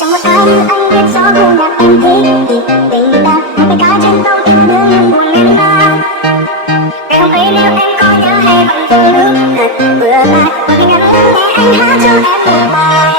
Chẳng một ai như anh biết rõ cô nhạc em thích thì tình ta một bài ca trên tàu tình đưa những buồn miền Nam. Ngày hôm ấy nếu em có nhớ hay vẫn từ lúc thật vừa lại, bởi vì ngắn nghe anh hát cho em một bài.